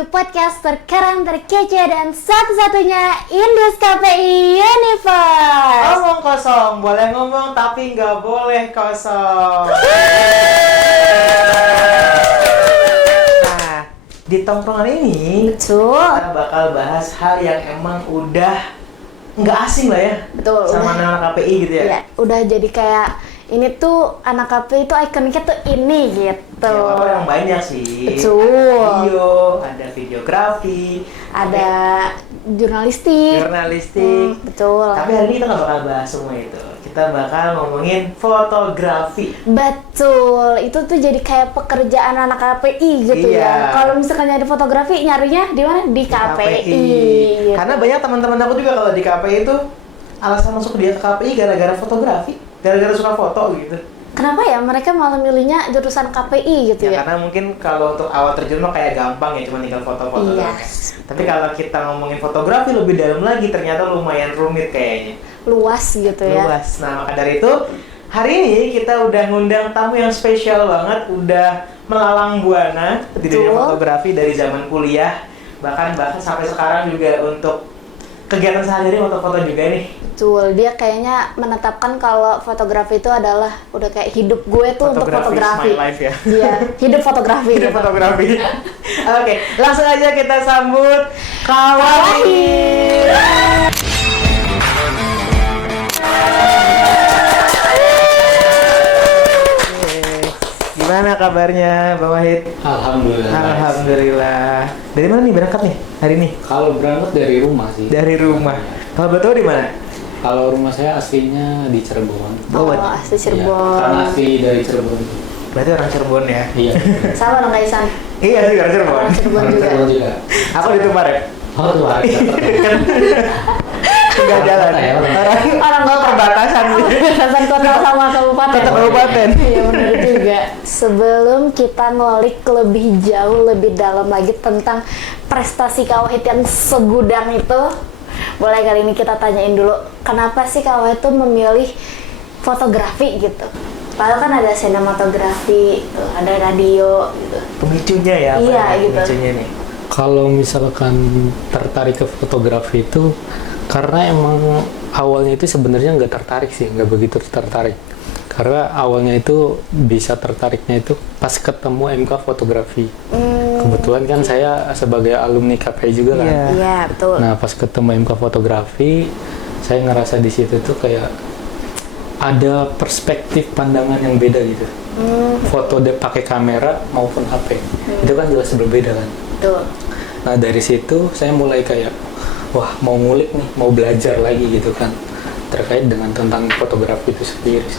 to podcast terkeren, terkece, dan satu-satunya Indus KPI Universe. Ngomong kosong, boleh ngomong tapi nggak boleh kosong. Nah, di tongkrongan ini Betul. kita bakal bahas hal yang emang udah nggak asing lah ya. Betul. Sama anak KPI gitu ya. Iya, udah jadi kayak ini tuh anak KPI tuh ikoniknya tuh ini gitu. Ya, apa yang banyak sih. Betul. Ada video, ada videografi, Ada jurnalistik. Betul. Tapi hari ini kita nggak bakal bahas semua itu. Kita bakal ngomongin fotografi. Betul, itu tuh jadi kayak pekerjaan anak KPI gitu Iya. ya. Kalau misalkan nyari fotografi, nyarinya di mana? Di KPI. Gitu. Karena banyak teman-teman aku juga kalau di KPI itu alasan masuk dia ke KPI gara-gara fotografi, gara-gara suka foto gitu. Kenapa ya mereka malah milihnya jurusan KPI gitu ya? Karena mungkin kalau untuk awal terjun mah kayak gampang ya, cuma tinggal foto-foto doang. Yes. Tapi kalau kita ngomongin fotografi lebih dalam lagi, ternyata lumayan rumit kayaknya. Luas gitu ya. Luas. Nah, maka dari itu hari ini kita udah ngundang tamu yang spesial banget, udah melalang buana di dunia Betul. fotografi dari zaman kuliah, bahkan sampai sekarang juga untuk kegiatan sehari-hari foto-foto juga nih. Betul, dia kayaknya menetapkan kalau fotografi itu adalah udah kayak hidup gue tuh untuk fotografi. My life ya. Iya, hidup fotografi. Hidup gitu. fotografi. Oke, langsung aja kita sambut Kawahi. Gimana kabarnya, Bang Wahid? Alhamdulillah. Alhamdulillah. Dari mana nih berangkat nih hari ini? Kalau berangkat dari rumah sih. Dari rumah. Kalau betul di mana? Kalau rumah saya aslinya di Cirebon. Oh, Oh, asli Iya, Cirebon. karena asli dari Cirebon. Berarti orang Cirebon ya? Iya. Sama dong Kaisan. Iya sih, orang Cirebon. Orang Cirebon Orang juga. Cirebon juga. Aku di Tumbar ya? Oh tuh ada. Enggak jalan. Ya, Orang Oh, perbatasan gitu. Perbatasan kota sama kabupaten. Kota kabupaten. Iya benar juga. Sebelum kita ngulik lebih jauh, lebih dalam lagi tentang prestasi Kak Wahid yang segudang itu, boleh kali ini kita tanyain dulu, kenapa sih Kak Wahid tuh memilih fotografi gitu? Padahal kan ada sinematografi, ada radio gitu. Pemicunya ya? Apa Iya, ya, gitu. Pemicunya nih. Kalau misalkan tertarik ke fotografi itu karena emang awalnya itu sebenarnya nggak tertarik sih, nggak begitu tertarik. Karena awalnya itu bisa tertariknya itu pas ketemu MK fotografi. Kebetulan kan saya sebagai alumni KPI juga kan. Iya. Iya, betul. Nah pas ketemu MK fotografi, saya ngerasa di situ tuh kayak ada perspektif pandangan yang beda gitu. Foto pakai kamera maupun HP, itu kan jelas berbeda kan. Betul. Nah dari situ saya mulai kayak, wah mau ngulik nih, mau belajar lagi gitu kan, terkait dengan tentang fotografi itu sendiri.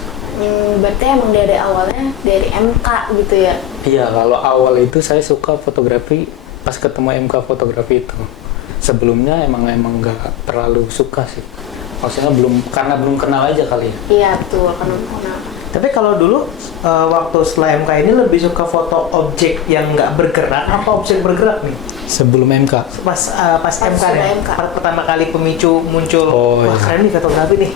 Berarti emang dari awalnya dari MK gitu ya? Iya, kalau awal itu saya suka fotografi pas ketemu MK fotografi itu. Sebelumnya emang nggak terlalu suka sih. Maksudnya karena belum kenal aja kali ya. Iya betul, kan. Tapi kalau dulu waktu setelah MK ini lebih suka foto objek yang nggak bergerak apa objek bergerak nih? Sebelum MK. Pas MK sudah nih, MK. pertama kali pemicu muncul, Oh, wah iya. keren nih fotografi nih.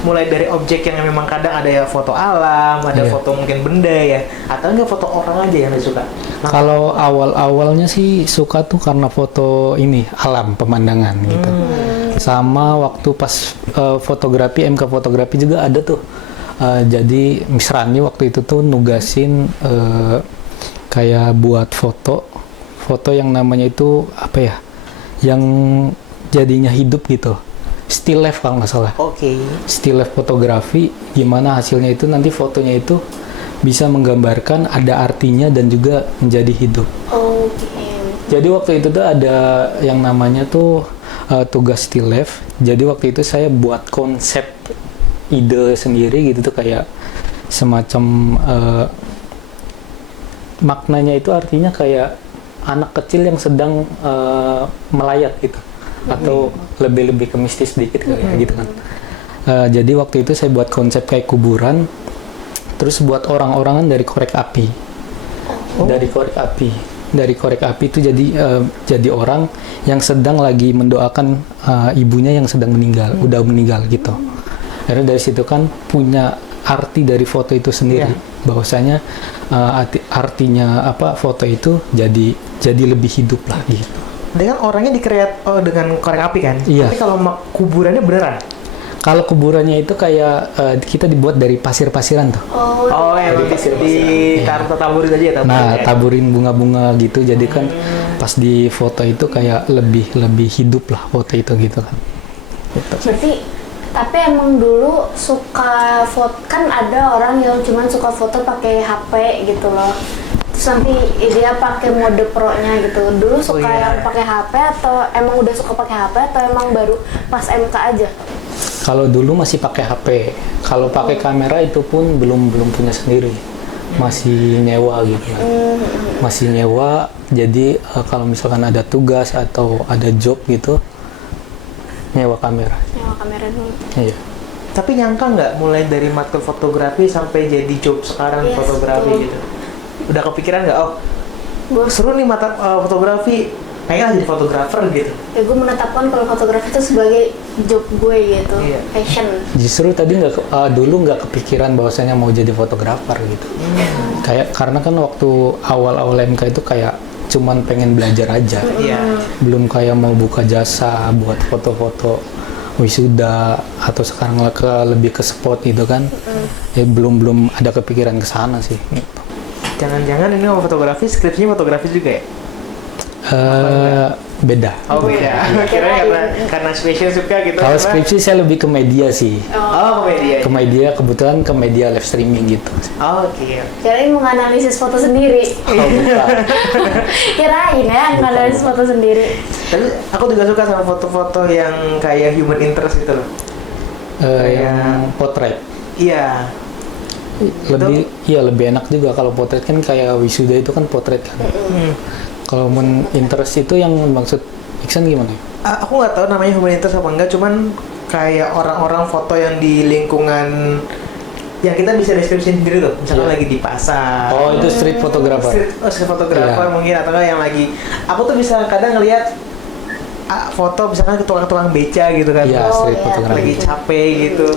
Mulai dari objek yang memang kadang ada ya foto alam, ada Iya. foto mungkin benda ya, atau enggak foto orang aja yang disuka. Nah, Kalau awalnya sih suka tuh karena foto ini alam pemandangan gitu. Sama waktu pas fotografi MK fotografi juga ada tuh. Jadi Miss Rani waktu itu tuh nugasin kayak buat foto yang namanya itu apa ya? Yang jadinya hidup gitu. Still life kalau nggak salah. Oke. Still life fotografi, gimana hasilnya itu nanti fotonya itu bisa menggambarkan ada artinya dan juga menjadi hidup. Oke. Jadi waktu itu tuh ada yang namanya tuh tugas still life. Jadi waktu itu saya buat konsep ide sendiri gitu tuh kayak semacam maknanya itu artinya kayak anak kecil yang sedang melayat gitu. Atau lebih ke mistis sedikit kayak gitu kan. Jadi waktu itu saya buat konsep kayak kuburan, terus buat orang-orangan dari korek api. Dari korek api itu jadi orang yang sedang lagi mendoakan ibunya yang sedang meninggal, udah meninggal gitu. Akhirnya dari situ kan punya arti dari foto itu sendiri. Bahwasanya artinya apa foto itu jadi lebih hidup lah gitu. Dia kan orangnya dikreat dengan korek api kan? Iya. Tapi kalau kuburannya beneran? Kalau kuburannya itu kayak kita dibuat dari pasir-pasiran tuh. Oh, yang ditaburin aja ya? Nah, taburin bunga-bunga gitu, jadi kan pas di foto itu kayak lebih hidup lah foto itu gitu kan. Gitu. Berarti tapi emang dulu suka foto, kan ada orang yang cuman suka foto pakai HP gitu loh. Terus nanti dia pakai mode pro-nya gitu. Dulu suka yang pakai HP atau emang udah suka pakai HP atau emang baru pas MK aja? Kalau dulu masih pakai HP. Kalau pakai kamera itu pun belum punya sendiri. Masih nyewa gitu kan. Masih nyewa. Jadi kalau misalkan ada tugas atau ada job gitu, nyewa kamera. Nyewa kamera dulu. Iya. Tapi nyangka nggak mulai dari matkul fotografi sampai jadi job sekarang fotografi betul. gitu? Udah kepikiran nggak? Seru nih mata fotografi, pengen jadi fotografer gitu. Ya gue menetapkan kalau fotografi itu sebagai job gue gitu, passion. Justru tadi dulu nggak kepikiran bahwasanya mau jadi fotografer gitu. Kayak karena kan waktu awal-awal MK itu kayak cuman pengen belajar aja. Belum kayak mau buka jasa buat foto-foto wisuda atau sekarang lebih ke spot gitu kan. Ya belum ada kepikiran ke sana sih. Gitu. Jangan-jangan ini mau fotografi, skripsinya fotografi juga ya? Beda. Oh beda. Kira-kira karena spesial suka gitu. Kalau skripsi saya lebih ke media sih. Oh ke media. Ke media, kebetulan ke media live streaming gitu. Oh, oke. Jadi menganalisis foto sendiri. Oh, bukan. Kirain ya menganalisis foto sendiri. Tapi aku juga suka sama foto-foto yang kayak human interest gitu loh. Yang potret. Iya. Lebih enak juga kalau potret kan kayak wisuda itu kan potret kan. Kalau interest itu yang maksud Iksan gimana? Aku nggak tahu namanya human interest apa enggak, cuman kayak orang-orang foto yang di lingkungan yang kita bisa deskripsi sendiri tuh, misalkan lagi di pasar. Oh itu street photographer. Street photographer mungkin, atau enggak yang lagi. Aku tuh bisa kadang ngelihat foto misalkan ke tukang-tukang beca gitu kan. Iya, street photographer. Lagi capek gitu.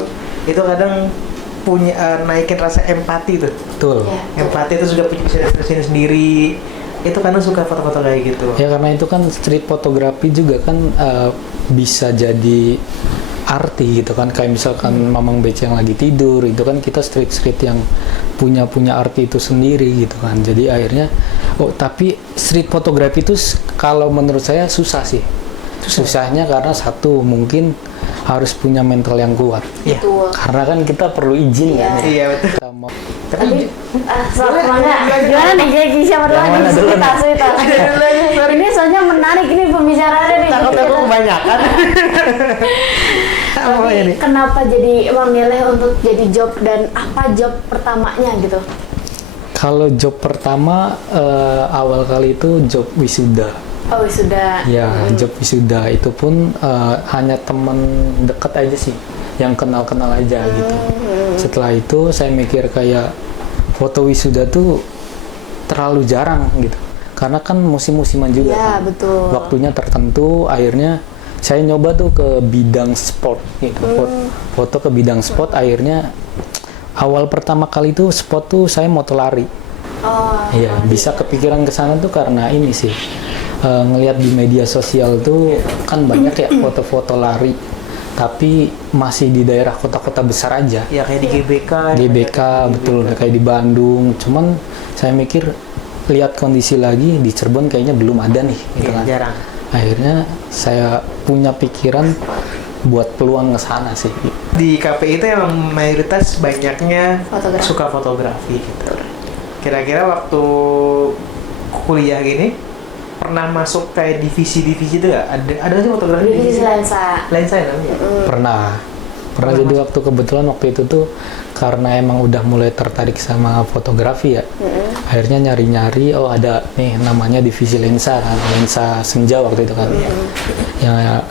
Itu kadang punya naikin rasa empati tuh. Betul. Empati itu juga bisa deskripsi sendiri. Itu karena suka foto-foto kayak gitu. Ya karena itu kan street photography juga kan bisa jadi arti gitu kan, kayak misalkan mamang beca yang lagi tidur itu kan kita street yang punya arti itu sendiri gitu kan. Jadi akhirnya tapi street photography itu kalau menurut saya susah sih. Susahnya karena satu mungkin harus punya mental yang kuat. Iya. Karena kan kita perlu izin kan. Iya betul. Tapi gimana nih kayak siapa dulu nih cerita. Ini soalnya menarik ini pembicaraannya nih. Takut aku kebanyakan. Tapi kenapa jadi memilih untuk jadi job dan apa job pertamanya gitu? Kalau job pertama awal kali itu job wisuda. Oh wisuda. Ya, job wisuda itu pun hanya teman dekat aja sih, yang kenal-kenal aja gitu. Setelah itu saya mikir kayak foto wisuda tuh terlalu jarang gitu, karena kan musim-musiman juga Ya, kan. betul. Waktunya tertentu, akhirnya saya nyoba tuh ke bidang sport gitu, foto ke bidang sport. Akhirnya awal pertama kali tuh sport tuh saya moto lari. Iya, bisa kepikiran ke sana tuh karena ini sih. Ngelihat di media sosial tuh kan banyak ya foto-foto lari, tapi masih di daerah kota-kota besar aja. Ya kayak di GBK. Betul, kayak di Bandung. Cuman saya mikir lihat kondisi lagi di Cirebon kayaknya belum ada nih, gitu kan. Jarang. Akhirnya saya punya pikiran buat peluang ke sana sih. Di KPI itu emang mayoritas banyaknya Fotografi. suka fotografi gitu. Kira-kira waktu kuliah gini pernah masuk kayak divisi-divisi itu nggak? Ada sih fotografi Divisi lensa. lensa ya namanya? Pernah jadi waktu kebetulan waktu itu tuh karena emang udah mulai tertarik sama fotografi ya. Akhirnya nyari-nyari, ada nih namanya divisi lensa kan, lensa senja waktu itu kan.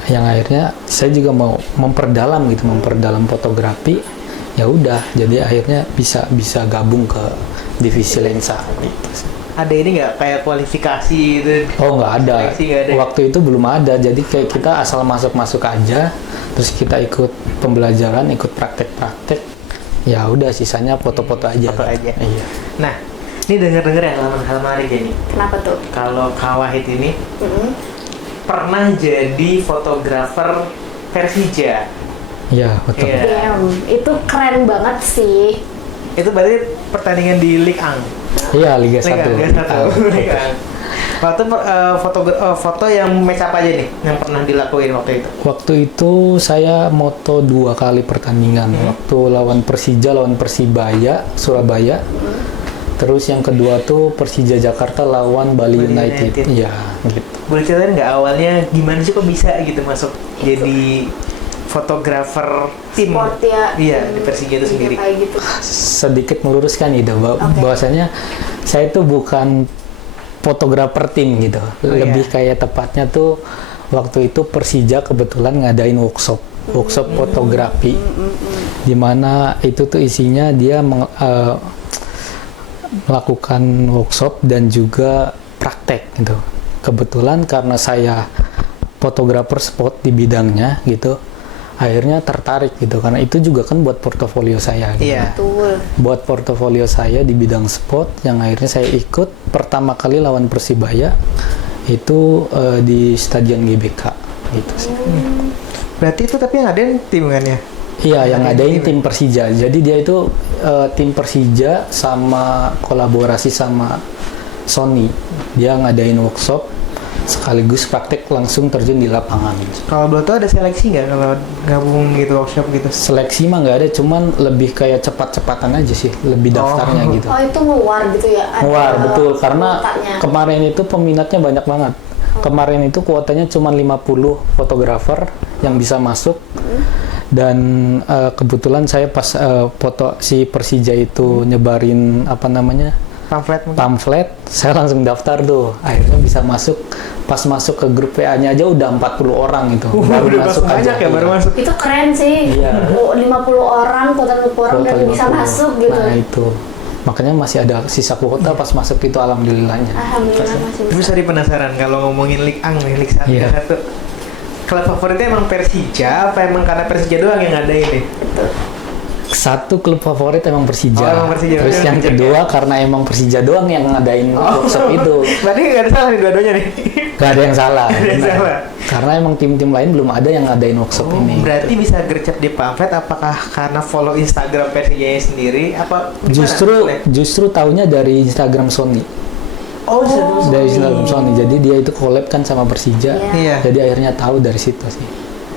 Yang akhirnya saya juga mau memperdalam fotografi. Ya udah, jadi akhirnya bisa gabung ke divisi lensa gitu. Ada ini nggak kayak kualifikasi itu? Oh nggak ada. Seleksi nggak ada. Waktu itu belum ada. Jadi kayak kita asal masuk aja, terus kita ikut pembelajaran, ikut praktek-praktek. Ya udah sisanya foto-foto aja. Foto aja. Iya. Nah, ini denger-denger ya hal menarik ya nih. Kenapa tuh? Kalau Kak Wahid ini Mm-mm. pernah jadi fotografer Persija. Iya, betul. Iya. Damn, itu keren banget sih. Itu berarti pertandingan di Ligue 1. Iya, Liga 1. Liga 1. Liga 1. Waktu foto yang match apa aja nih yang pernah dilakuin waktu itu? Waktu itu saya moto 2 kali pertandingan. Waktu lawan Persija, lawan Persibaya, Surabaya. Terus yang kedua tuh Persija Jakarta lawan Bali Bali United. United. Iya, gitu. Boleh ceritain nggak awalnya gimana sih kok bisa gitu masuk jadi fotografer tim? Sport ya. Iya, di Persija itu sendiri. Kayak gitu. Sedikit meluruskan gitu, bahwasanya saya itu bukan fotografer tim gitu. Lebih kayak tepatnya tuh waktu itu Persija kebetulan ngadain workshop fotografi. Dimana itu tuh isinya dia melakukan workshop dan juga praktek gitu. Kebetulan karena saya fotografer sport di bidangnya gitu, akhirnya tertarik gitu karena itu juga kan buat portofolio saya gitu. Iya. Betul. Buat portofolio saya di bidang sport yang akhirnya saya ikut pertama kali lawan Persibaya itu di Stadion GBK gitu sih. Berarti itu tapi yang ada tim kan ya? Iya, yang Ada ngadain tim. tim Persija. Jadi dia itu tim Persija sama kolaborasi sama Sony. Dia ngadain workshop sekaligus praktek langsung terjun di lapangan. Kalau boleh tahu ada seleksi nggak kalau gabung gitu workshop gitu? Seleksi mah nggak ada, cuman lebih kayak cepat-cepatan aja sih, lebih daftarnya gitu. Oh, itu nguar gitu ya? Ada Wah, betul, karena kuotanya. kemarin itu peminatnya banyak banget. Kemarin itu kuotanya cuma 50 fotografer yang bisa masuk. Dan kebetulan saya pas foto si Persija itu nyebarin apa namanya? Pamflet. Saya langsung daftar tuh. Akhirnya bisa masuk. Pas masuk ke grup WA-nya aja udah 40 orang itu. Udah masuk banyak ya baru iya. masuk. Itu keren sih. Iya. 50 orang, total 50 orang dan Kuota bisa 50. masuk gitu. Nah itu. Makanya masih ada sisa kuota pas masuk itu alhamdulillahnya. Alhamdulillah masih Tapi bisa. tadi penasaran kalau ngomongin Ligue 1 nih, Ligue 1. Iya. Klub favoritnya emang Persija apa emang karena Persija doang yang ada ini? Satu klub favorit emang Persija. Oh, emang Persija. Terus yang Persija. kedua karena emang Persija doang yang ngadain workshop itu. Berarti nggak ada salah nih dua-duanya nih. Gak ada yang salah. Nggak ada yang benar. salah. Karena emang tim-tim lain belum ada yang ngadain workshop ini. Berarti bisa gercep di pamflet apakah karena follow Instagram Persija sendiri apa gimana? Justru taunya dari Instagram Sony. Oh, Dari Instagram Sony. Jadi dia itu collab kan sama Persija. Iya. Jadi akhirnya tahu dari situ sih.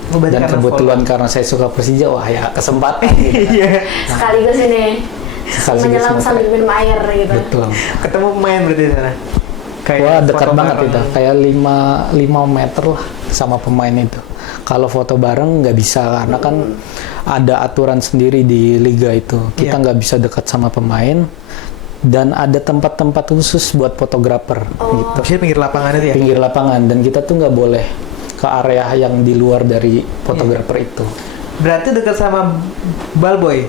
Oh, berarti Dan karena kebetulan karena saya suka Persija, wah ya kesempatan follow. gitu. Iya. Sekaligus ini Sekaligus menyelam mau- sambil minum air gitu. Betul. Ketemu pemain berarti di sana. Wah dekat foto banget bareng. itu, kayak 5 meter lah sama pemain itu. Kalau foto bareng nggak bisa karena kan ada aturan sendiri di liga itu. Kita Iya. nggak bisa dekat sama pemain dan ada tempat-tempat khusus buat fotografer gitu. Maksudnya pinggir lapangan itu ya? Pinggir lapangan dan kita tuh nggak boleh ke area yang di luar dari fotografer itu. Berarti dekat sama Ballboy.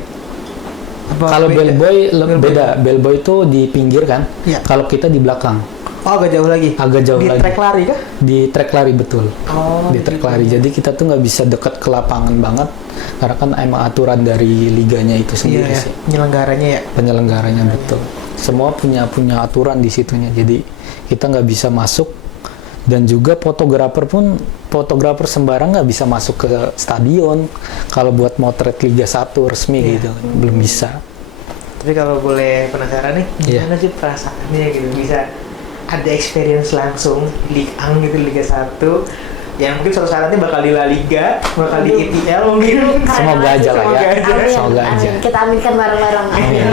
Apa Kalau beda? bellboy beda, bellboy itu di pinggir kan. Iya. Kalau kita di belakang, Oh, agak jauh lagi. agak jauh di lagi. trek lari kah? Di trek lari betul. Oh, Di trek lari. Jadi kita tuh nggak bisa deket ke lapangan banget karena kan emang aturan dari liganya itu Iya sendiri ya, sih. penyelenggaranya ya. Penyelenggaranya betul. Semua punya aturan di situnya. Jadi kita nggak bisa masuk dan juga fotografer sembarang nggak bisa masuk ke stadion. Kalau buat motret Liga 1 resmi Iya. gitu belum bisa. Tapi kalau boleh penasaran nih, Iya. gimana sih perasaannya gitu bisa ada experience langsung Ligue 1 gitu Liga 1 yang mungkin suatu saat nanti bakal di La Liga, bakal di EPL mungkin. Keren Semoga banget aja sih, lah ya. Amin, Semoga amin. aja. Kita aminkan bareng-bareng. Amin.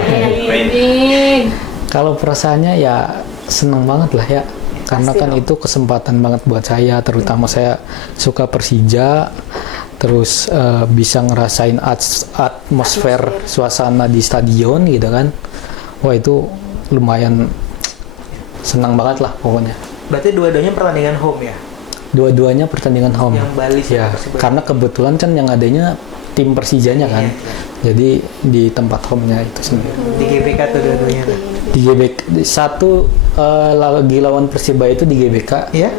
Amin. Kalau perasaannya ya seneng banget lah ya. Karena Pasti kan dong. itu kesempatan banget buat saya, terutama saya suka Persija, terus bisa ngerasain atmosfer suasana di stadion gitu kan. Wah itu lumayan senang banget lah pokoknya. Berarti dua-duanya pertandingan home ya? Dua-duanya pertandingan home. Yang Bali sama Ya, Persibaya. karena kebetulan kan yang adanya tim Persijanya kan. Jadi di tempat home-nya itu sendiri. Di GBK tuh dua-duanya. Di GBK satu lagi lawan Persibaya itu di GBK. Iya?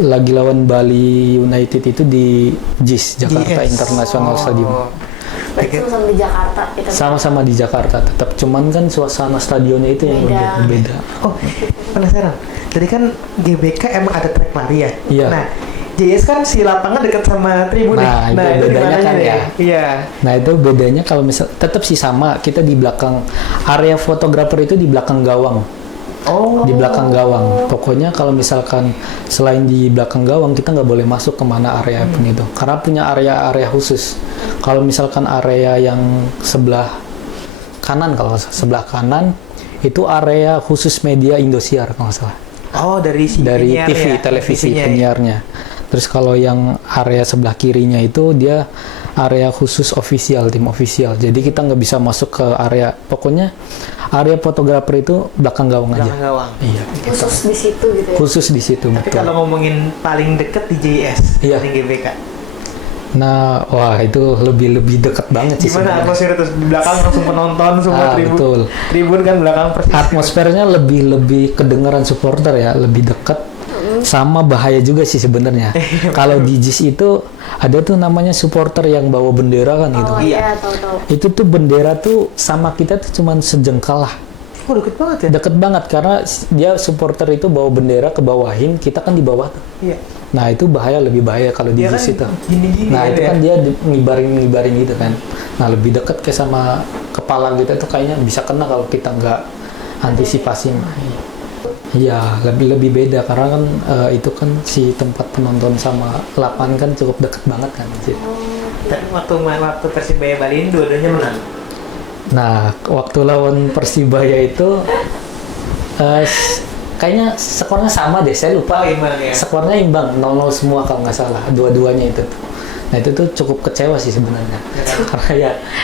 Lagi lawan Bali United itu di JIS Jakarta JS. International Stadium. Berarti sama-sama di Jakarta gitu. Sama-sama di Jakarta tetap, cuman kan suasana stadionnya itu yang beda. Oh, penasaran. Tadi kan GBK emang ada trek lari ya? Iya. Nah, JS kan si lapangan dekat sama tribun Nah, nih. itu bedanya kan ya. Iya. Nah itu bedanya kalau misal tetap sih sama, kita di belakang area fotografer itu di belakang gawang. Oh. Di belakang gawang. Pokoknya kalau misalkan selain di belakang gawang kita nggak boleh masuk kemana area pun itu, karena punya area-area khusus. Kalau misalkan area yang sebelah kanan, kalau sebelah kanan itu area khusus media Indosiar kalau nggak salah. Oh, dari Dari penyiar TV, ya? televisi TV-nya ya? penyiarnya. Terus kalau yang area sebelah kirinya itu dia area khusus official, tim official. Jadi kita nggak bisa masuk ke area, pokoknya area fotografer itu belakang gawang aja. Belakang gawang. Iya. Khusus di situ gitu ya. Khusus di situ, Tapi betul. kalau ngomongin paling deket di JS, Iya. di GBK. Nah, wah itu lebih deket banget sih Gimana sebenarnya. atmosfer itu? Di belakang langsung penonton semua tribun. Betul. Tribun kan belakang persis. Atmosfernya lebih kedengeran supporter ya, lebih deket. Sama bahaya juga sih sebenarnya. Kalau di JIS itu ada tuh namanya supporter yang bawa bendera kan gitu. Oh iya, tahu-tahu. Itu tuh bendera tuh sama kita tuh cuman sejengkal lah. Oh, deket banget ya? Deket banget karena dia supporter itu bawa bendera ke bawahin, kita kan di bawah tuh. Iya. Nah itu bahaya, lebih bahaya kalau di Dia JIS itu. kan gini-gini Nah itu ya. kan dia ngibarin gitu kan. Nah lebih deket ke sama kepala kita tuh kayaknya bisa kena kalau kita nggak antisipasi. Iya lebih beda karena kan itu kan si tempat penonton sama lapangan kan cukup deket banget kan. Dan waktu Persibaya Bali ini dua-duanya menang. Nah waktu lawan Persibaya itu kayaknya skornya sama deh, saya lupa. Oh, imbang ya? Skornya imbang, 0-0 semua kalau nggak salah, dua-duanya itu tuh. Nah itu tuh cukup kecewa sih sebenarnya.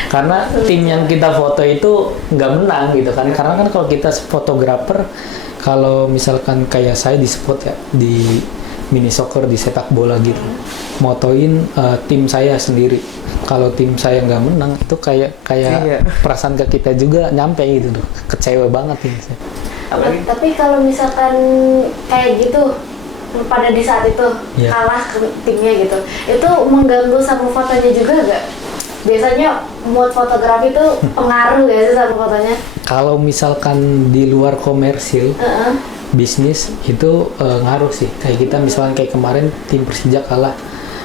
Karena tim yang kita foto itu nggak menang gitu kan. Karena kan kalau kita fotografer, kalau misalkan kayak saya di spot ya, di mini soccer, di sepak bola gitu, motoin tim saya sendiri. Kalau tim saya nggak menang itu kayak Iya. perasaan ke kita juga nyampe gitu tuh, kecewa banget gitu. Tapi kalau misalkan kayak gitu pada di saat itu Iya. kalah ke timnya gitu, itu mengganggu sama fotonya juga nggak? Biasanya mood fotografi itu pengaruh ya sih sama fotonya? Kalau misalkan di luar komersil, Heeh. bisnis itu ngaruh sih. Kayak kita misalkan kayak kemarin tim Persija kalah,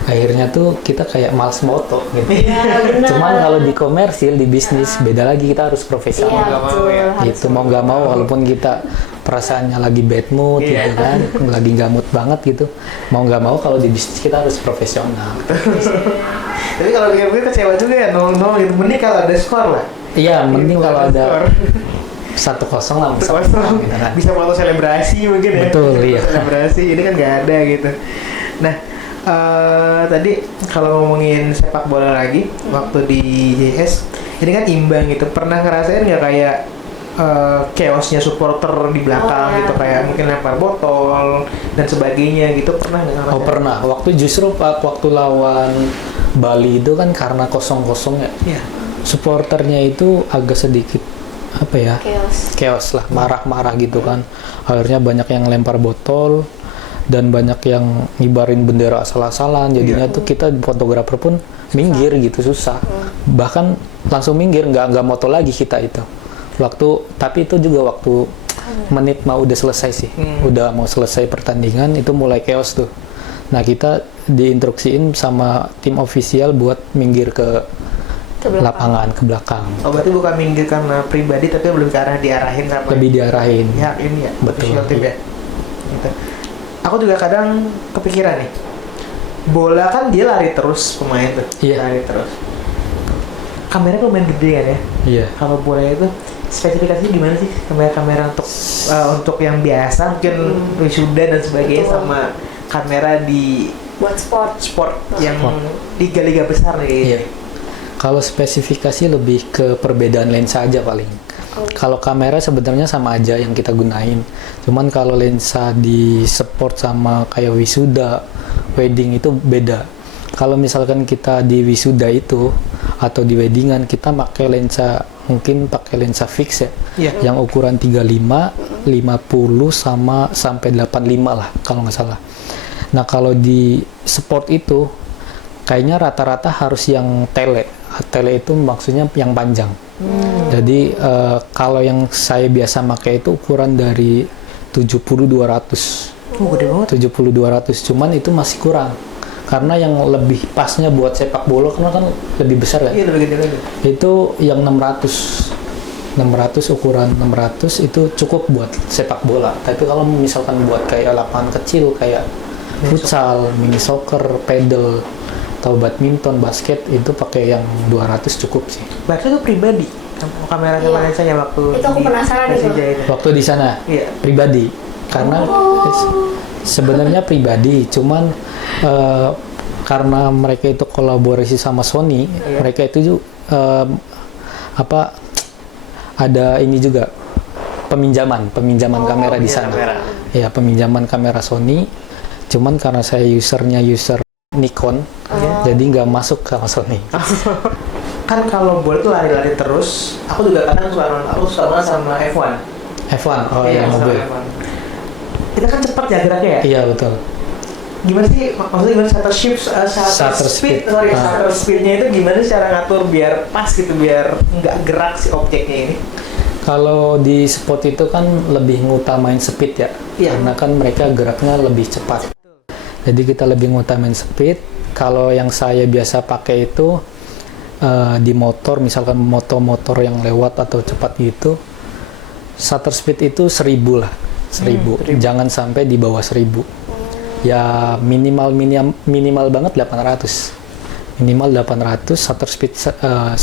akhirnya tuh kita kayak males moto gitu. Ya, benar. Cuman kalau di komersil, di bisnis beda lagi, kita harus Iya, profesional. nggak mau betul. ya. Harus Itu mau nggak mau walaupun kita perasaannya lagi bad mood Iya. gitu kan, lagi nggak mood banget gitu, mau nggak mau kalau di bisnis kita harus profesional. Tapi kalau gue kecewa juga ya 0-0 gitu. Mending kalau ada skor lah. Iya, mending kalau ada skor. 1-0 lah, bisa Terus gitu kan. bisa foto selebrasi mungkin ya. Betul, iya. Selebrasi ini kan nggak ada gitu. Nah, tadi kalau ngomongin sepak bola lagi, waktu di JS ini kan imbang gitu. Pernah ngerasain nggak kayak chaosnya supporter di belakang Oh, ya. gitu, kayak mungkin lempar botol dan sebagainya gitu, pernah nggak ngerasain? Oh pernah, waktu lawan Bali itu kan karena 0-0 ya, Iya. supporternya itu agak sedikit apa ya, Chaos. lah, marah-marah gitu kan. Akhirnya banyak yang lempar botol dan banyak yang ngibarin bendera asal-asalan. Jadinya tuh kita fotografer pun minggir gitu, susah. Bahkan langsung minggir, nggak moto lagi kita itu. Tapi itu juga waktu menit mau udah selesai sih, udah mau selesai pertandingan itu mulai chaos tuh. Nah kita diinstruksiin sama tim official buat minggir ke lapangan, ke belakang. Oh, berarti bukan minggir karena pribadi, tapi belum ke arah diarahin sama Lebih diarahin. pihak ini ya, Betul. official team ya. Gitu. Aku juga kadang kepikiran nih, bola kan dia lari terus pemain tuh, Iya. lari terus. Kamera kan main gede kan ya. Iya. Kalau bola itu spesifikasinya gimana sih kamera untuk yang biasa mungkin wisuda dan sebagainya, Betul. sama kamera di Buat sport. sport yang Sport. liga-liga besar nih. Iya. Kalau spesifikasi lebih ke perbedaan lensa aja paling. Kalau kamera sebenarnya sama aja yang kita gunain. Cuman kalau lensa di sport sama kayak wisuda, wedding itu beda. Kalau misalkan kita di wisuda itu atau di weddingan, kita pakai lensa, mungkin pakai lensa fix ya. Iya. Yang ukuran 35, 50 sama sampai 85 lah kalau nggak salah. Nah, kalau di sport itu kayaknya rata-rata harus yang tele. Tele itu maksudnya yang panjang. Jadi kalau yang saya biasa pakai itu ukuran dari 70-200. Gede banget. 70-200, cuman itu masih kurang. Karena yang lebih pasnya buat sepak bola karena kan lebih besar kan. Iya, lebih gede lagi. Itu yang 600 ukuran 600 itu cukup buat sepak bola. Tapi kalau misalkan buat kayak lapangan kecil kayak futsal, mini soccer, pedal atau badminton, basket itu pakai yang 200 cukup sih. Bahkan itu pribadi kamera Iya. Vanessa-nya waktu Itu aku penasaran itu. Persija itu. Waktu di sana Iya. pribadi karena sebenarnya pribadi, cuman karena mereka itu kolaborasi sama Sony, mereka itu ada ini juga peminjaman kamera di sana. kamera. Ya, peminjaman kamera Sony. Cuman karena saya user Nikon, jadi nggak masuk ke Sony. Kan kalau bola tuh lari-lari terus, aku juga kadang suka banget sama F1. F1, Iya, yang sama mobil. F1. Kita kan cepat ya geraknya ya. Iya betul. Gimana sih maksudnya gimana shutter speed shutter speednya itu gimana sih cara ngatur biar pas gitu, biar nggak gerak si objeknya ini? Kalau di spot itu kan lebih ngutamain speed ya, Iya. karena kan mereka geraknya lebih cepat. Jadi kita lebih ngutamain speed. Kalau yang saya biasa pakai itu di motor, misalkan motor yang lewat atau cepat gitu, shutter speed itu 1000 lah, 1000. Jangan sampai di bawah 1000. Ya minimal banget 800. Minimal 800, shutter speed 1000.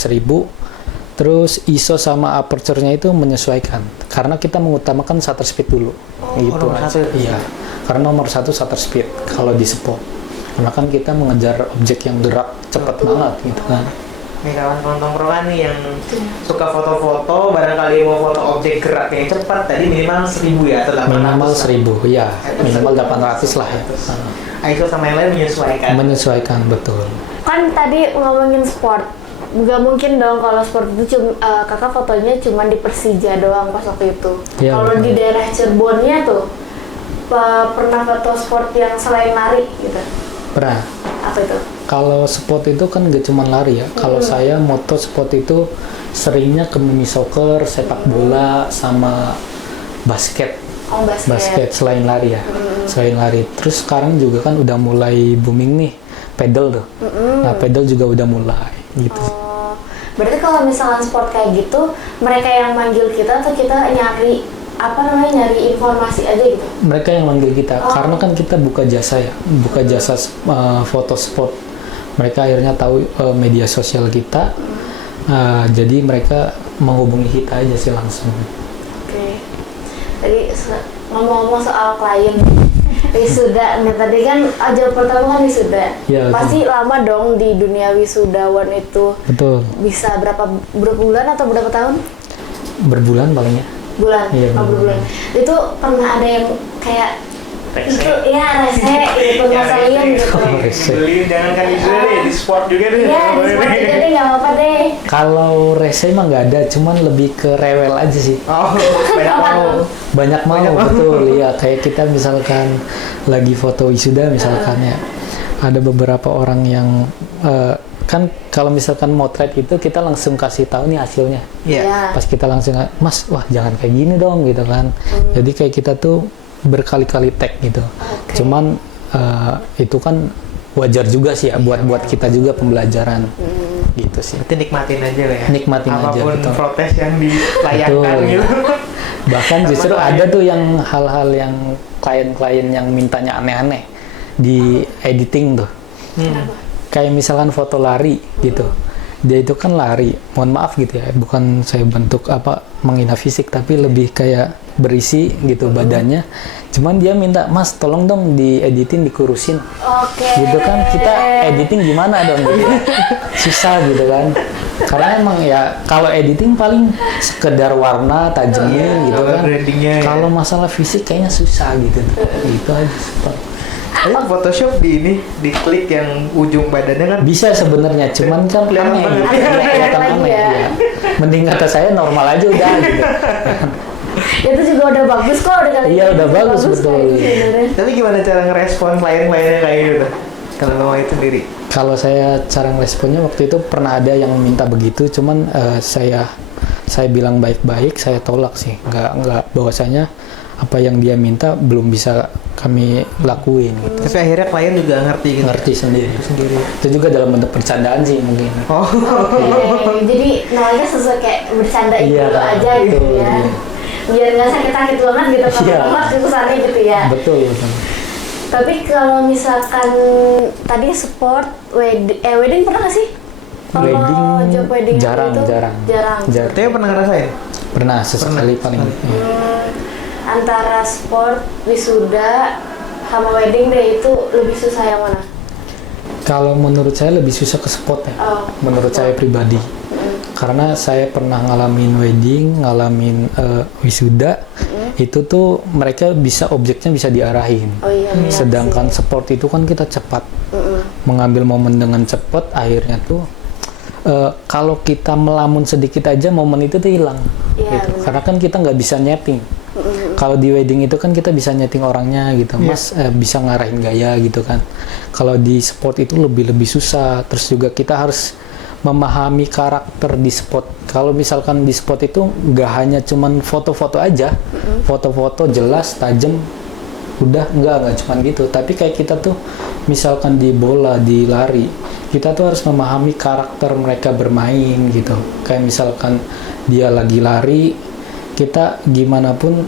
Terus ISO sama aperture-nya itu menyesuaikan. Karena kita mengutamakan shutter speed dulu. Gitu nomor aja. satu. Iya. Karena nomor 1 shutter speed kalau di spot. Karena kan kita mengejar objek yang gerak cepat banget gitu kan. Nih kawan tongkrongan nih yang suka foto-foto, barangkali mau foto objek gerak yang cepat, tadi minimal 1000 ya atau 800. Minimal 1000, ya. Minimal 800 lah ya. ISO sama yang lain menyesuaikan. Menyesuaikan, betul. Kan tadi ngomongin sport, nggak mungkin dong kalau sport itu kakak fotonya cuma di Persija doang pas waktu itu. Iya, Kalau di betul. daerah Cirebonnya tuh pernah foto sport yang selain lari gitu, Pernah. apa itu? Kalau sport itu kan gak cuma lari ya. Kalau saya moto sport itu seringnya ke mini soccer, sepak bola, sama basket. Oh, basket. Basket selain lari ya. Selain lari. Terus sekarang juga kan udah mulai booming nih pedal tuh. Nah, pedal juga udah mulai gitu. Oh, berarti kalau misalnya sport kayak gitu, mereka yang manggil kita atau kita nyari nyari informasi aja gitu? Mereka yang manggil kita, karena kan kita buka jasa ya, buka jasa foto spot. Mereka akhirnya tahu media sosial kita, jadi mereka menghubungi kita aja sih langsung. Oke. Tadi ngomong-ngomong soal klien, wisuda nih tadi kan jawab pertama kan wisuda. Iya, Pasti lama dong di dunia wisudawan itu. Betul. Bisa berapa bulan atau berapa tahun? Berbulan palingnya. Bulan, Iya, berbulan. Itu pernah ada yang kayak Rese. itu ya rese gitu ngeselin gitu. Oh, rese. Beli jangan kan wisuda deh, di sport juga deh. Iya, di sport juga deh nggak apa-apa deh. Kalau rese mah nggak ada, cuman lebih ke rewel aja sih. Oh, banyak mau. Banyak mau, betul. Iya, kayak kita misalkan lagi foto wisuda misalkan ya. Ada beberapa orang yang kan kalau misalkan motret itu kita langsung kasih tahu nih hasilnya. Iya. Pas kita langsung, Mas, wah jangan kayak gini dong gitu kan. Jadi kayak kita tuh berkali-kali tag gitu. Cuman itu kan wajar juga sih ya buat kita juga pembelajaran gitu sih. Berarti nikmatin aja lah ya. Nikmatin aja, apapun betul. protes yang dilayangkan Betul. gitu. Bahkan Sama justru klien. ada tuh yang hal-hal yang klien-klien yang mintanya aneh-aneh di editing tuh. Kayak misalkan foto lari gitu. Dia itu kan lari, mohon maaf gitu ya, bukan saya bentuk menghina fisik, tapi lebih kayak berisi gitu badannya. Cuman dia minta, Mas tolong dong dieditin, dikurusin. Oke. Gitu kan, kita editing gimana dong gitu ya. Susah gitu kan. Karena emang ya kalau editing paling sekedar warna tajemin gitu color kan. gradingnya ya. Kalau masalah fisik kayaknya susah gitu. Gitu aja. Ayo Photoshop di klik yang ujung badannya kan Bisa sebenarnya, cuman kan Kelihatan aneh banget. gitu. Agak Kelihatan lagi aneh ya. ya. Mending kata saya normal aja udah gitu. Itu juga udah bagus kok, udah kali Iya, ini udah juga bagus, betul. kayak gitu sebenarnya. tapi gimana cara ngerespon klien-kliennya kayak gitu? kalau lo itu sendiri? Kalau saya cara ngeresponnya waktu itu pernah ada yang minta begitu, cuman saya bilang baik-baik, saya tolak sih, nggak bahwasanya apa yang dia minta belum bisa kami lakuin gitu. Tapi akhirnya klien juga ngerti gitu. Ngerti sendiri. Itu juga dalam bentuk bercandaan sih mungkin. Oh. Oke, jadi nolaknya sesuai kayak bercanda Iya, dulu aja gitu betul, ya. iya. Biar nggak sakit-sakit banget gitu kalau Iya. nolak itu kesannya gitu ya. Betul. Tapi kalau misalkan tadi sport, wedding pernah nggak sih? Kalau Wedding job wedding jarang, itu jarang. Tapi pernah ngerasain? Pernah sesekali paling. Antara sport, wisuda, sama wedding deh itu lebih susah yang mana? Kalau menurut saya lebih susah ke spot ya. Oh, Menurut saya pribadi. Karena saya pernah ngalamin wedding, ngalamin wisuda, itu tuh mereka bisa objeknya bisa diarahin. Oh iya, benar Sedangkan sih. sport itu kan kita cepat mengambil momen dengan cepat, akhirnya tuh kalau kita melamun sedikit aja momen itu tuh hilang. Iya, Gitu. benar. Karena kan kita nggak bisa nyeting. Kalau di wedding itu kan kita bisa nyeting orangnya gitu, Mas bisa ngarahin gaya gitu kan. Kalau di sport itu lebih susah. Terus juga kita harus memahami karakter di spot. Kalau misalkan di spot itu nggak hanya cuman foto-foto aja, foto-foto jelas, tajam, udah nggak cuman gitu. Tapi kayak kita tuh misalkan di bola, di lari, kita tuh harus memahami karakter mereka bermain gitu. Kayak misalkan dia lagi lari, kita gimana pun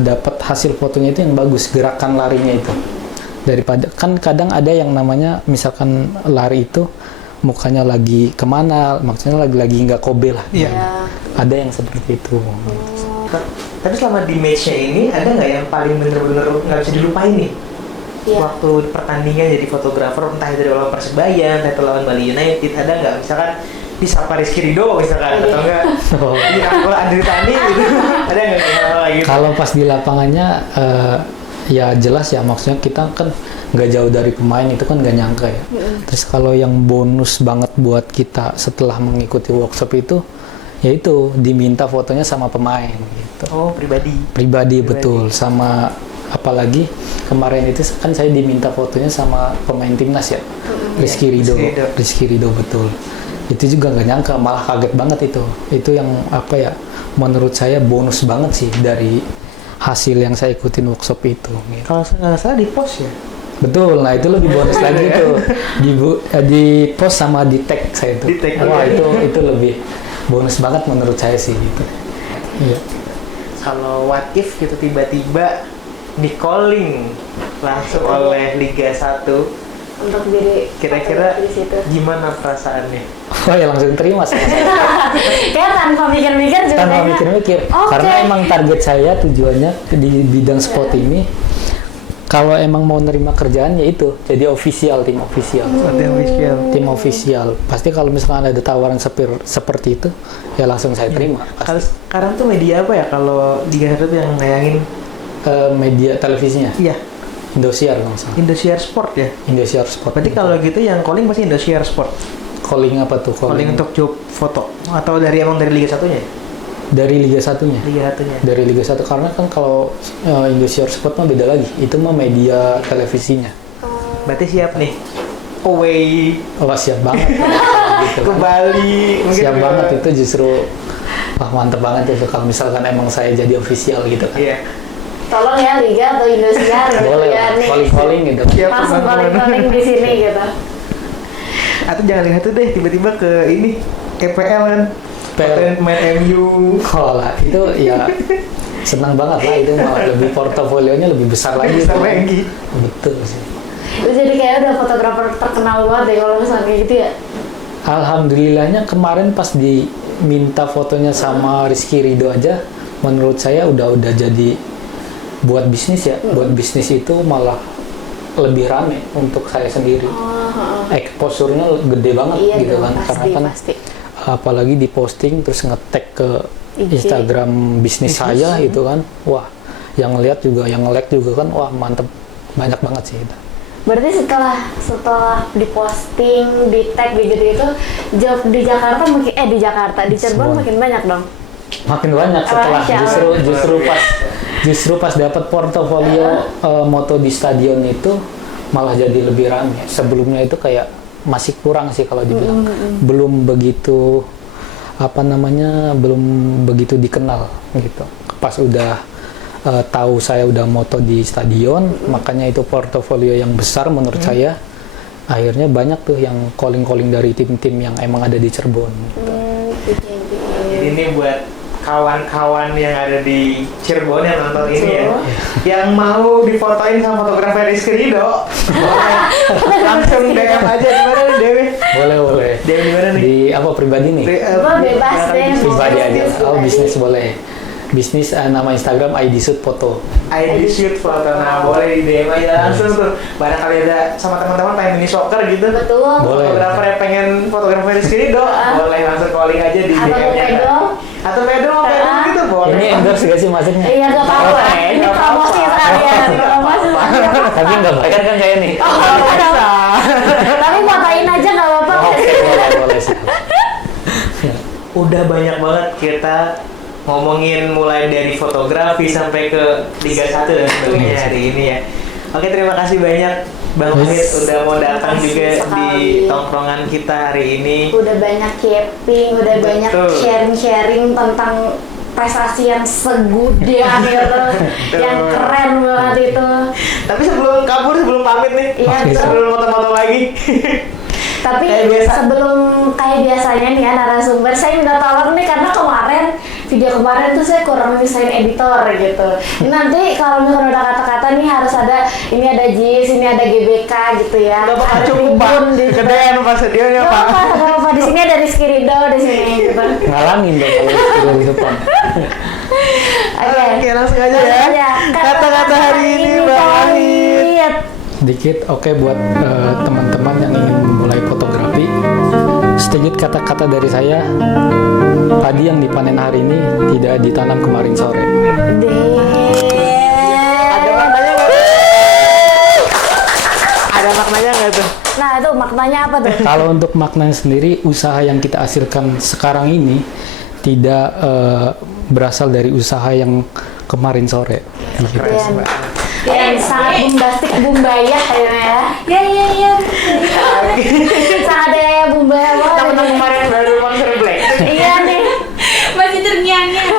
dapat hasil fotonya itu yang bagus, gerakan larinya itu. Daripada kan kadang ada yang namanya misalkan lari itu mukanya lagi kemana, maksudnya lagi nggak kobe lah. Iya. Ada yang seperti itu. Tapi selama di match-nya ini ada nggak yang paling bener-bener nggak bisa dilupain nih? Iya. Waktu pertandingan jadi fotografer, entah itu lawan Persebaya, entah itu lawan Bali United, ada nggak misalkan disapa Rizky Ridho misalkan, atau enggak Oh. di Angkol Andri Tani gitu, ada nggak hal gitu? Kalau pas di lapangannya ya jelas ya, maksudnya kita kan nggak jauh dari pemain, itu kan nggak nyangka ya. Terus kalau yang bonus banget buat kita setelah mengikuti workshop itu, yaitu diminta fotonya sama pemain gitu. Oh, Pribadi betul, sama apalagi kemarin itu kan saya diminta fotonya sama pemain timnas ya, Rizky Ridho. Rizky Ridho betul. Itu juga nggak nyangka, malah kaget banget itu. Itu yang apa ya? Menurut saya bonus banget sih dari hasil yang saya ikutin workshop itu. Gitu. Kalau saya nggak salah di post ya. Betul, nah itu lebih bonus lagi tuh di post sama di tag saya tuh. Di tag, Wah iya. itu lebih bonus banget menurut saya sih gitu. Iya. Kalau what if gitu tiba-tiba di calling langsung oleh Liga 1, Untuk diri kira-kira di situ. gimana perasaannya? Wah ya langsung terima sama saya. Kayak tanpa mikir-mikir juga. Tanpa kayaknya. mikir-mikir. Oke. Karena emang target saya tujuannya di bidang sport ini, kalau emang mau nerima kerjaan ya itu jadi official, tim official. Tim official. Pasti kalau misalkan ada tawaran seperti itu, ya langsung saya terima. Kalau sekarang tuh media apa ya kalau Liga 1 tuh yang nayangin? Media televisinya, Iya, Indosiar nggak salah. Indosiar Sport ya. Indosiar Sport. Berarti kalau gitu yang calling pasti Indosiar Sport. calling apa tuh? Calling untuk job foto atau dari Liga 1-nya? Dari Liga 1-nya. Liga 1-nya. Dari Liga 1, karena kan kalau Indosiar Sport mah beda lagi. Itu mah media televisinya. Berarti siap nih. Away Wah siap banget. ke gitu kan. Bali. Mungkin Siap ke- banget itu justru. Wah mantep banget itu kalau misalkan emang saya jadi official gitu kan. Iya. Tolong ya Liga atau Indosiar gitu Boleh ya nih. calling gitu. Siap, Langsung teman-teman. calling di sini gitu. Atau jangan Liga 1 deh, tiba-tiba ke ini EPL kan. EPL. Main MU. Kalau lah itu ya senang banget lah, itu malah lebih portofolionya lebih besar lagi. Besar kan. lagi. Betul sih. Itu jadi kayak udah fotografer terkenal banget deh kalau misalnya kayak gitu ya. Alhamdulillahnya kemarin pas diminta fotonya sama Rizky Ridho aja, menurut saya udah jadi buat bisnis ya. Buat bisnis itu malah lebih rame untuk saya sendiri. Exposure-nya gede banget Iya gitu dong, kan, pasti, karena kan pasti. apalagi di posting terus nge-tag ke IG. Instagram bisnis saya itu kan, wah yang lihat juga, yang nge-like juga kan, wah mantep, banyak banget sih itu. Berarti setelah diposting, di tag gitu itu, job di Jakarta mungkin di Cirebon Semua. makin banyak dong. Makin banyak setelah Masya Allah. justru pas dapat portofolio moto di stadion itu, malah jadi lebih ramai. Sebelumnya itu kayak masih kurang sih kalau dibilang, belum begitu belum begitu dikenal gitu. Pas udah tahu saya udah moto di stadion, makanya itu portofolio yang besar menurut saya. Akhirnya banyak tuh yang calling dari tim-tim yang emang ada di Cirebon. Jadi ini buat kawan-kawan yang ada di Cirebon yang nonton ini ya, yang mau difotoin sama fotografer Rizky Ridho, boleh langsung DM aja. Di mana nih Dewi? Boleh. DM di mana nih? Di apa pribadi nih? Bebas deh. Pribadi aja. Oh, Pribadi. bisnis boleh. Bisnis nama Instagram ID Shoot Foto. ID shoot foto, nah boleh di DM aja langsung tuh. Barangkali ada sama teman-teman pengen mini soccer gitu. Betul. Boleh. Fotografer yang pengen fotografer Rizky Ridho, boleh langsung calling aja di Atau DM-nya. pedo. Atau pedo gitu boleh. Ini endorse gak sih maksudnya? Iya, gak apa-apa. Boleh, Ini nggak promosi apa-apa. sekalian. Promosi sekalian. Tapi nggak bayar kan kayak nih? Tapi fotoin aja gak apa-apa. Oke, boleh sih. Udah banyak banget kita ngomongin mulai dari fotografi sampai ke Liga 1 dan sebagainya hari ini ya. Oke, terima kasih banyak Bang Wahid udah mau datang juga di tongkrongan kita hari ini. Udah banyak keeping, udah banyak Betul. sharing-sharing tentang prestasi yang segudang gitu, yang keren banget itu. Tapi sebelum kabur, sebelum pamit nih, Iya, betul. sebelum foto-foto lagi. Tapi Kayak biasa. sebelum kayak biasanya nih ya narasumber, saya minta tolong nih karena kemarin video kemarin tuh saya kurang misahin editor gitu. Nanti kalau misalnya udah kata-kata nih harus ada ini ada JIS, ini ada GBK gitu ya. Gak bakal cukup Pak, gedean Pak studionya Pak. Apa di sini ada Rizky Ridho di sini gitu. Ngalangin dong kalau di depan. Oke, langsung aja ya. Kata-kata hari ini Bang Wahid. Dikit, oke buat teman-teman yang ingin memulai fotografi. Sedikit kata-kata dari saya. Padi yang dipanen hari ini tidak ditanam kemarin sore. Ada maknanya nggak? Ada maknanya nggak tuh? Nah itu maknanya apa tuh? Kalau untuk maknanya sendiri, usaha yang kita hasilkan sekarang ini tidak berasal dari usaha yang kemarin sore. Gitu. Yang sangat bombastik, bumbayah kayaknya ya. Iya. Sangat ada bumbayah banget. Teman-teman kemarin baru konser Black. Iya nih. Masih terngiang-ngiang.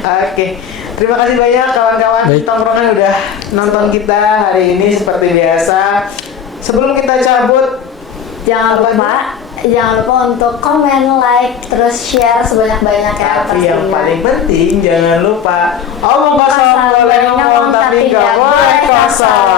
Oke, terima kasih banyak kawan-kawan Baik. tongkrongan udah nonton kita hari ini seperti biasa. Sebelum kita cabut, Jangan lupa untuk komen, like, terus share sebanyak-banyaknya. tapi yang paling penting jangan lupa omong kosong boleh ngomong tapi nggak boleh kosong.